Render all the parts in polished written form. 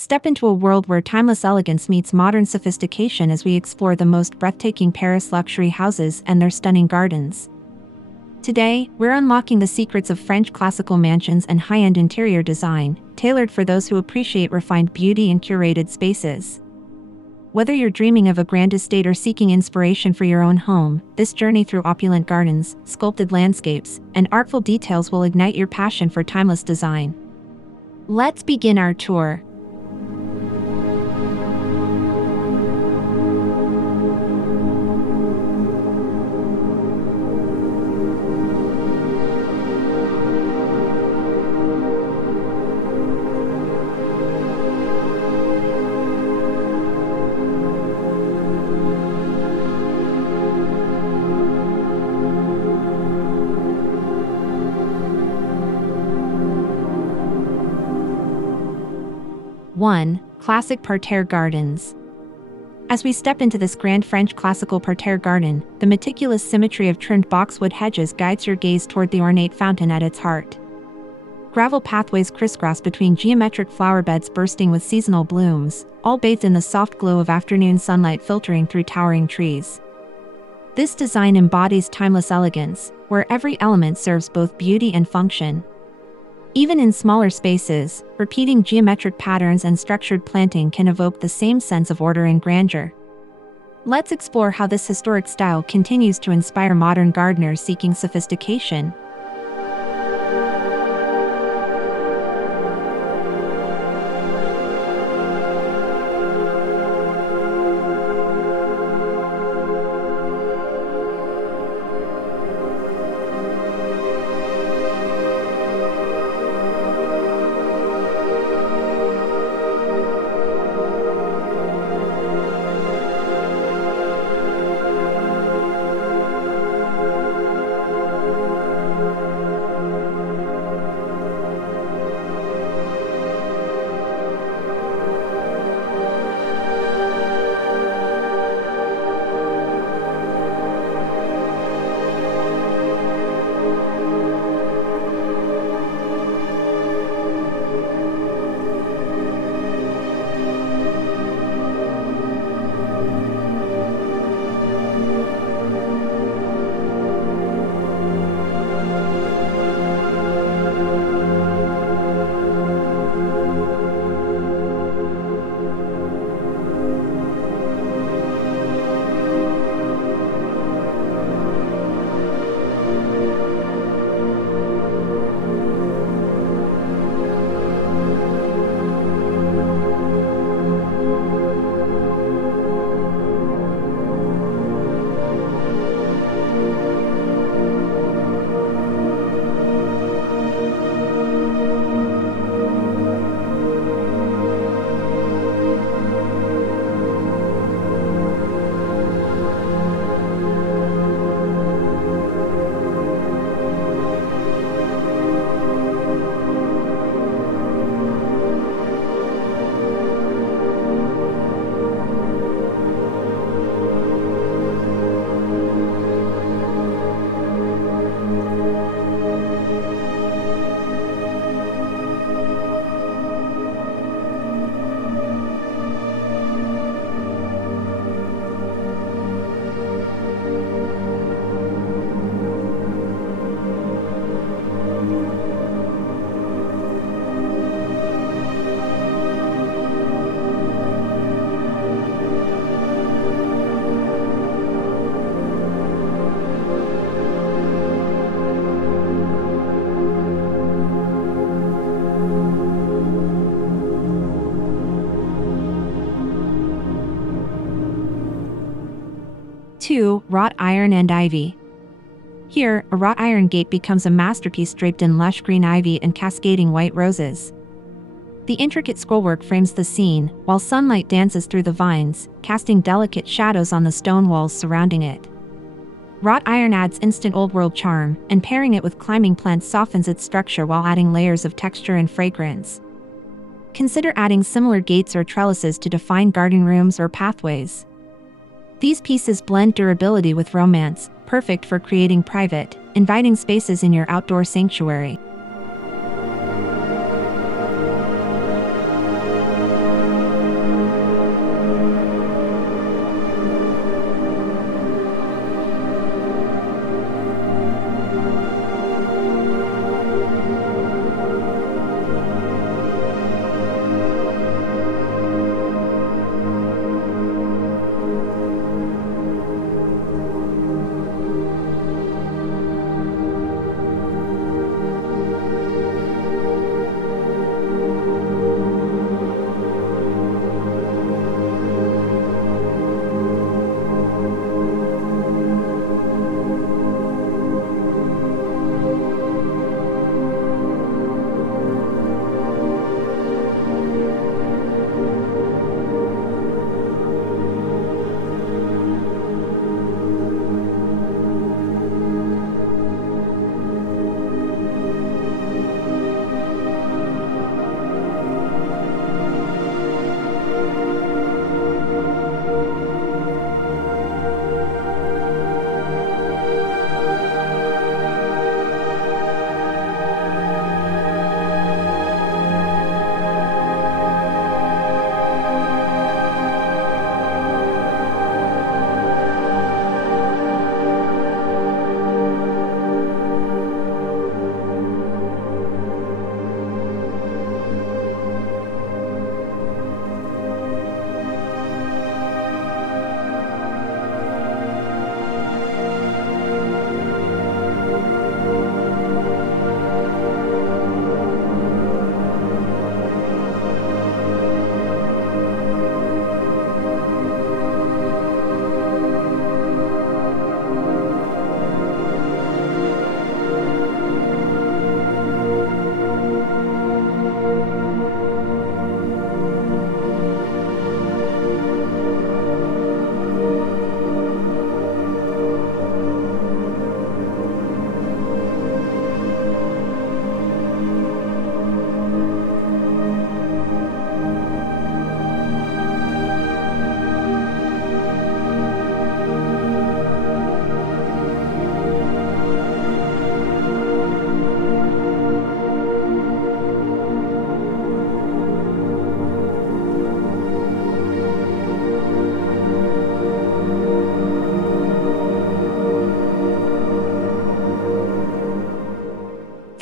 Step into a world where timeless elegance meets modern sophistication as we explore the most breathtaking Paris luxury houses and their stunning gardens. Today, we're unlocking the secrets of French classical mansions and high-end interior design, tailored for those who appreciate refined beauty and curated spaces. Whether you're dreaming of a grand estate or seeking inspiration for your own home, this journey through opulent gardens, sculpted landscapes, and artful details will ignite your passion for timeless design. Let's begin our tour. One, classic Parterre gardens. As we step into this grand French classical parterre garden, the meticulous symmetry of trimmed boxwood hedges guides your gaze toward the ornate fountain at its heart. Gravel pathways crisscross between geometric flower beds bursting with seasonal blooms, all bathed in the soft glow of afternoon sunlight filtering through towering trees. This design embodies timeless elegance, where every element serves both beauty and function. Even in smaller spaces, repeating geometric patterns and structured planting can evoke the same sense of order and grandeur. Let's explore how this historic style continues to inspire modern gardeners seeking sophistication. Two, Wrought Iron and Ivy. Here, a wrought iron gate becomes a masterpiece draped in lush green ivy and cascading white roses. The intricate scrollwork frames the scene, while sunlight dances through the vines, casting delicate shadows on the stone walls surrounding it. Wrought iron adds instant old-world charm, and pairing it with climbing plants softens its structure while adding layers of texture and fragrance. Consider adding similar gates or trellises to define garden rooms or pathways. These pieces blend durability with romance, perfect for creating private, inviting spaces in your outdoor sanctuary.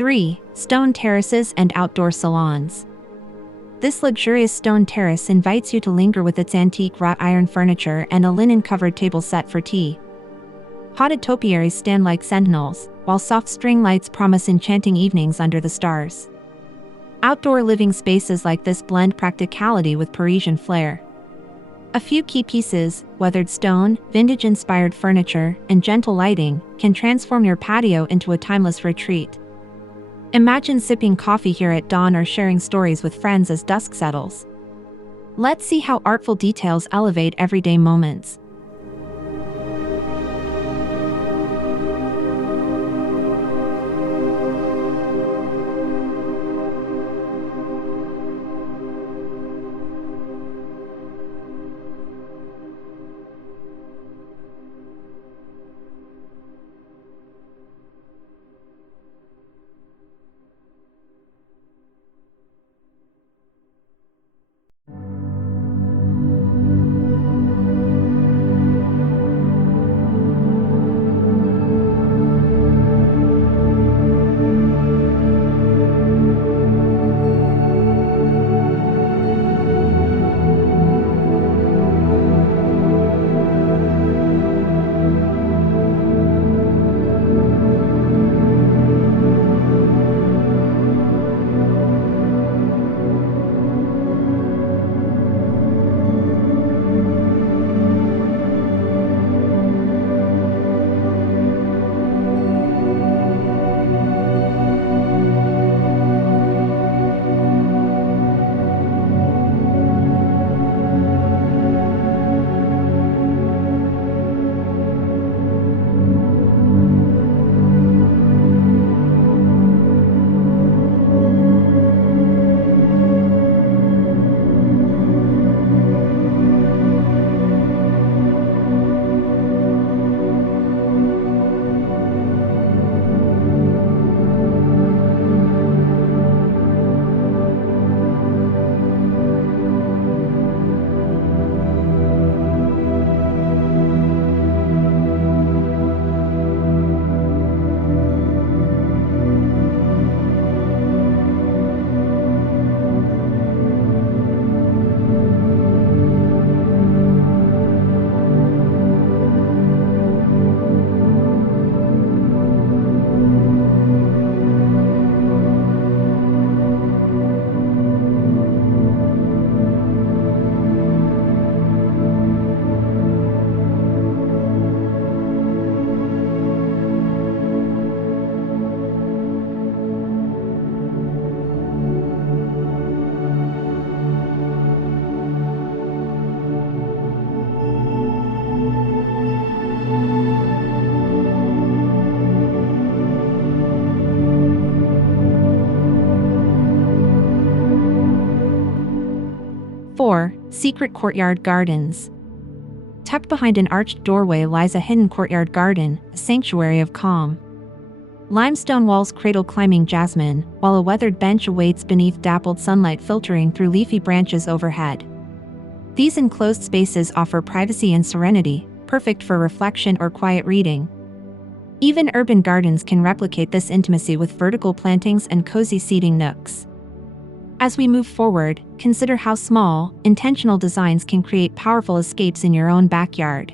3. Stone terraces and outdoor salons. This luxurious stone terrace invites you to linger with its antique wrought iron furniture and a linen-covered table set for tea. Potted topiaries stand like sentinels, while soft string lights promise enchanting evenings under the stars. Outdoor living spaces like this blend practicality with Parisian flair. A few key pieces, weathered stone, vintage-inspired furniture, and gentle lighting, can transform your patio into a timeless retreat. Imagine sipping coffee here at dawn or sharing stories with friends as dusk settles. Let's see how artful details elevate everyday moments. Secret courtyard gardens. Tucked behind an arched doorway lies a hidden courtyard garden, a sanctuary of calm. Limestone walls cradle climbing jasmine, while a weathered bench awaits beneath dappled sunlight filtering through leafy branches overhead. These enclosed spaces offer privacy and serenity, perfect for reflection or quiet reading. Even urban gardens can replicate this intimacy with vertical plantings and cozy seating nooks. As we move forward, consider how small, intentional designs can create powerful escapes in your own backyard.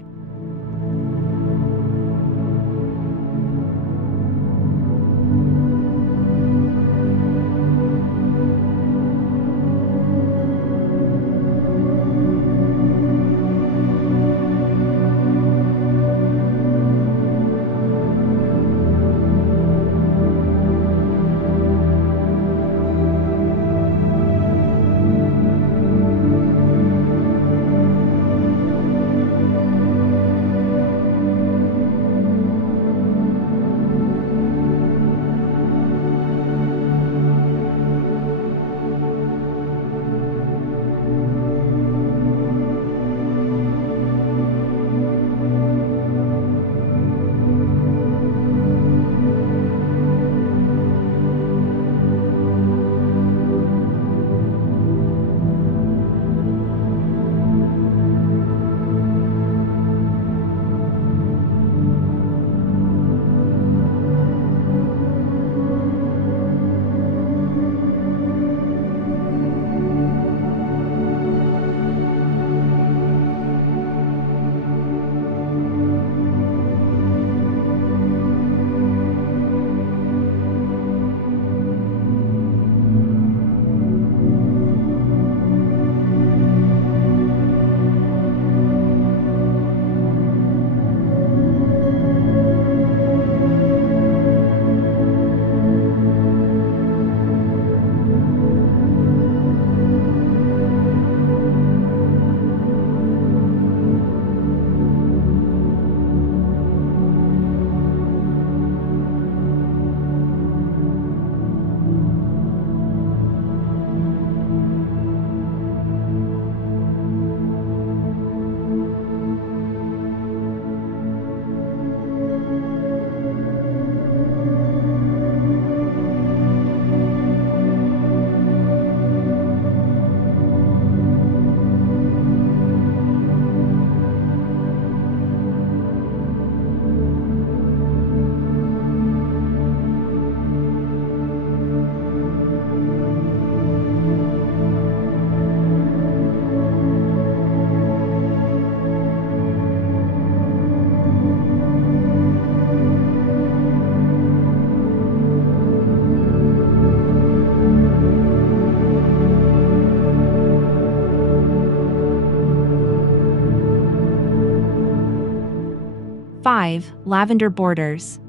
5. Lavender Borders.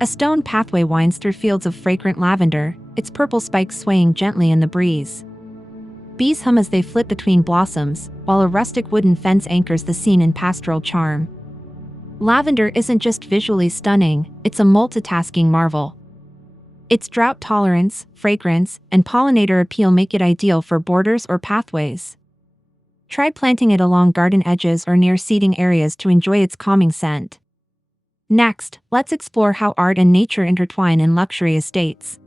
A stone pathway winds through fields of fragrant lavender, its purple spikes swaying gently in the breeze. Bees hum as they flit between blossoms, while a rustic wooden fence anchors the scene in pastoral charm. Lavender isn't just visually stunning, it's a multitasking marvel. Its drought tolerance, fragrance, and pollinator appeal make it ideal for borders or pathways. Try planting it along garden edges or near seating areas to enjoy its calming scent. Next, let's explore how art and nature intertwine in luxury estates.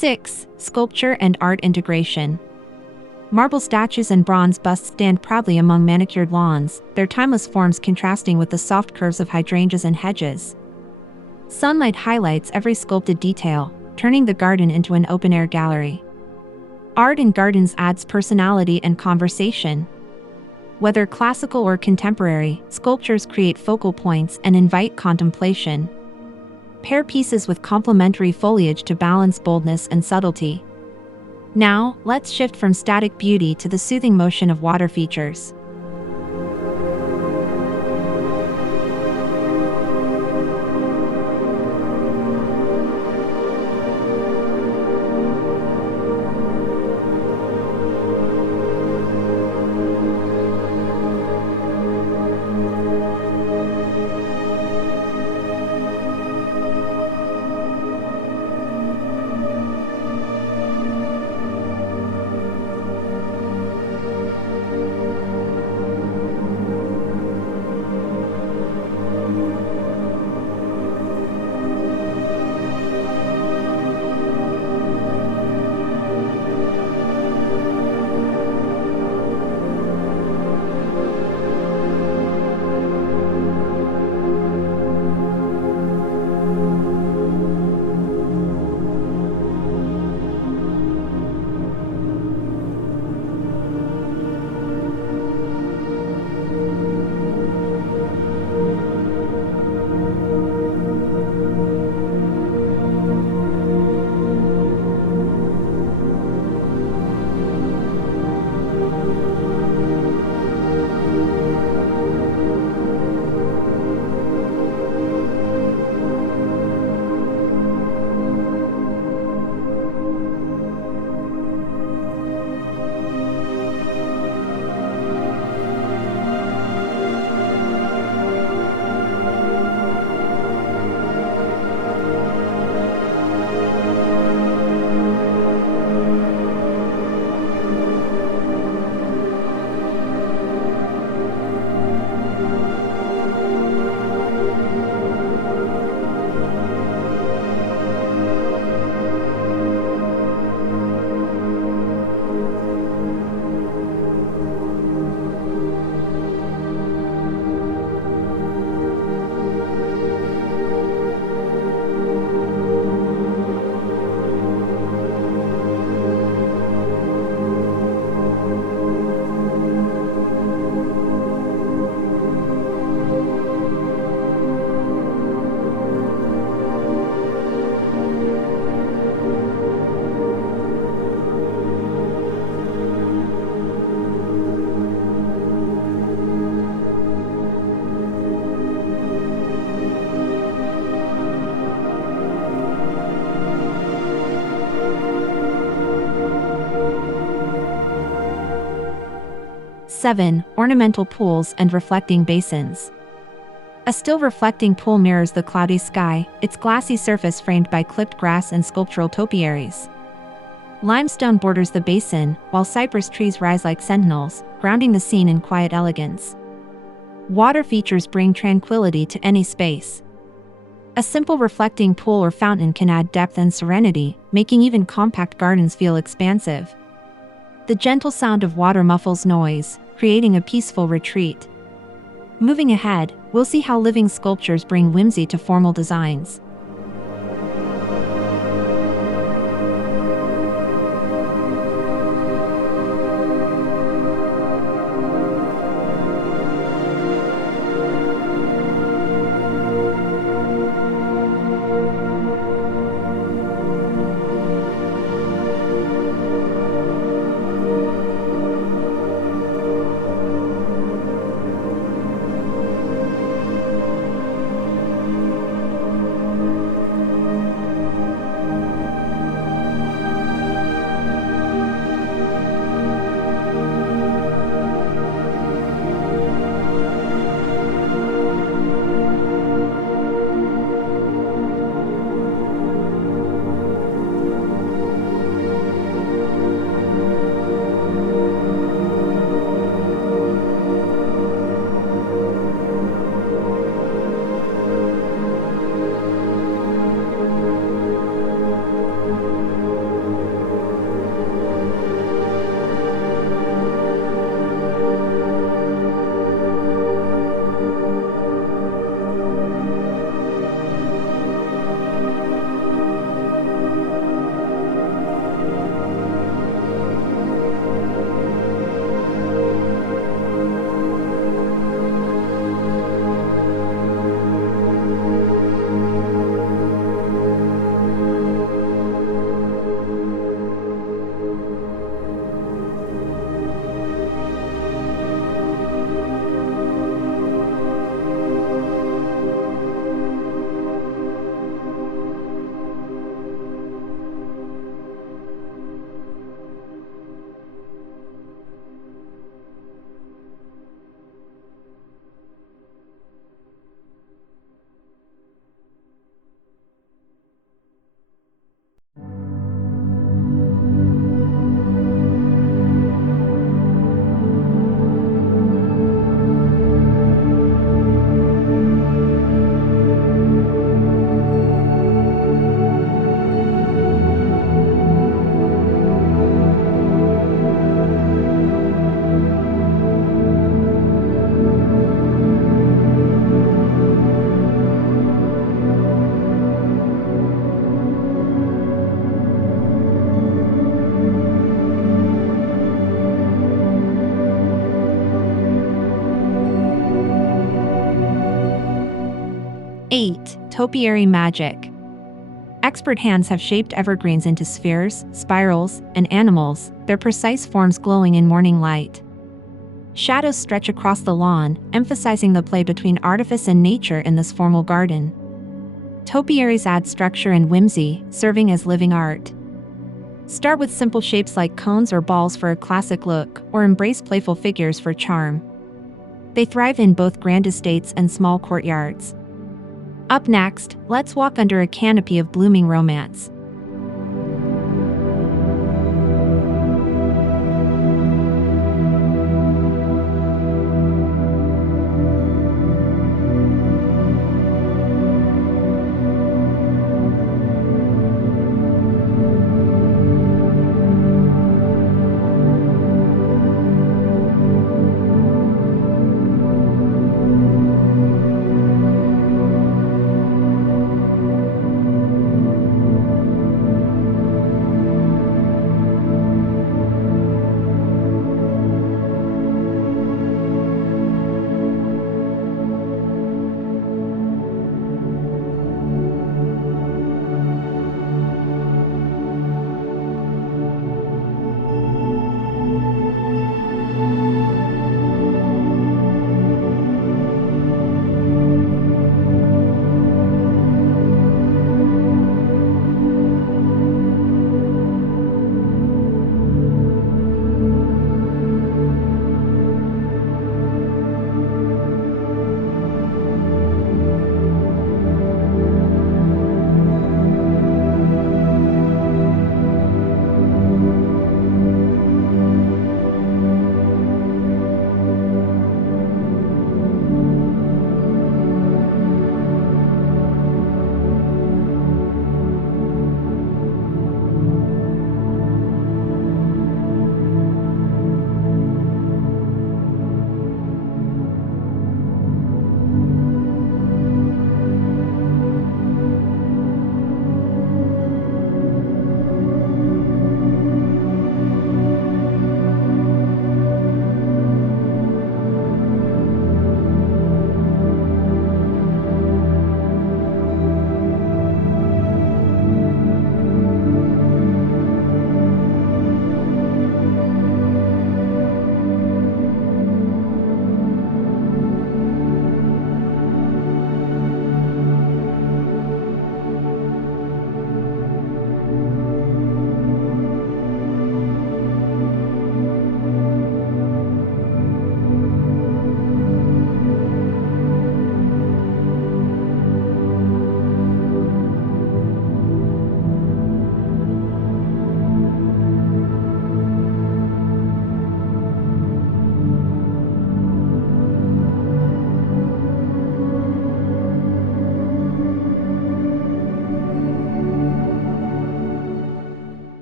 Six. Sculpture and art integration. Marble statues and bronze busts stand proudly among manicured lawns, their timeless forms contrasting with the soft curves of hydrangeas and hedges. Sunlight highlights every sculpted detail, turning the garden into an open-air gallery. Art in gardens adds personality and conversation. Whether classical or contemporary, sculptures create focal points and invite contemplation. Pair pieces with complementary foliage to balance boldness and subtlety. Now, let's shift from static beauty to the soothing motion of water features. 7. Ornamental pools and reflecting basins. A still reflecting pool mirrors the cloudy sky, its glassy surface framed by clipped grass and sculptural topiaries. Limestone borders the basin, while cypress trees rise like sentinels, grounding the scene in quiet elegance. Water features bring tranquility to any space. A simple reflecting pool or fountain can add depth and serenity, making even compact gardens feel expansive. The gentle sound of water muffles noise, creating a peaceful retreat. Moving ahead, we'll see how living sculptures bring whimsy to formal designs. Topiary Magic. Expert hands have shaped evergreens into spheres, spirals, and animals, their precise forms glowing in morning light. Shadows stretch across the lawn, emphasizing the play between artifice and nature in this formal garden. Topiaries add structure and whimsy, serving as living art. Start with simple shapes like cones or balls for a classic look, or embrace playful figures for charm. They thrive in both grand estates and small courtyards. Up next, let's walk under a canopy of blooming romance.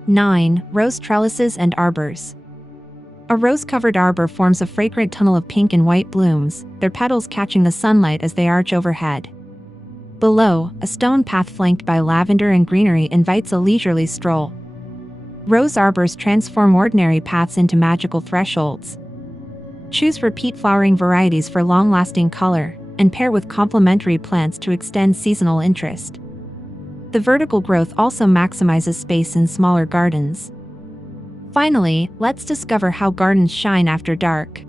9. Rose trellises and arbors. A rose-covered arbor forms a fragrant tunnel of pink and white blooms, their petals catching the sunlight as they arch overhead. Below, a stone path flanked by lavender and greenery invites a leisurely stroll. Rose arbors transform ordinary paths into magical thresholds. Choose repeat flowering varieties for long-lasting color, and pair with complementary plants to extend seasonal interest. The vertical growth also maximizes space in smaller gardens. Finally, let's discover how gardens shine after dark.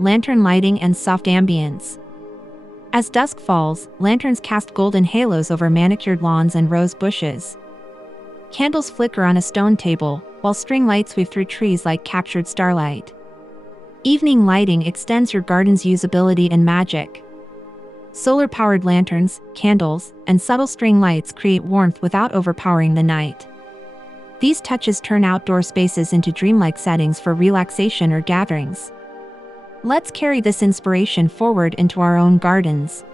Lantern lighting and soft ambience. As dusk falls, lanterns cast golden halos over manicured lawns and rose bushes. Candles flicker on a stone table, while string lights weave through trees like captured starlight. Evening lighting extends your garden's usability and magic. Solar-powered lanterns, candles, and subtle string lights create warmth without overpowering the night. These touches turn outdoor spaces into dreamlike settings for relaxation or gatherings. Let's carry this inspiration forward into our own gardens.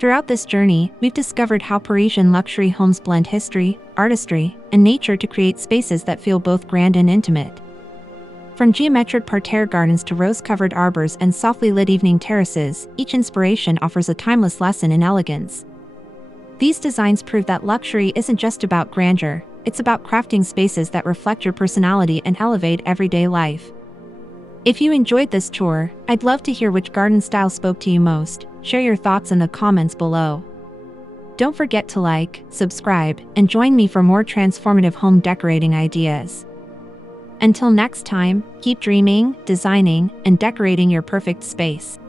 Throughout this journey, we've discovered how Parisian luxury homes blend history, artistry, and nature to create spaces that feel both grand and intimate. From geometric parterre gardens to rose-covered arbors and softly lit evening terraces, each inspiration offers a timeless lesson in elegance. These designs prove that luxury isn't just about grandeur, it's about crafting spaces that reflect your personality and elevate everyday life. If you enjoyed this tour, I'd love to hear which garden style spoke to you most. Share your thoughts in the comments below. Don't forget to like, subscribe, and join me for more transformative home decorating ideas. Until next time, keep dreaming, designing, and decorating your perfect space.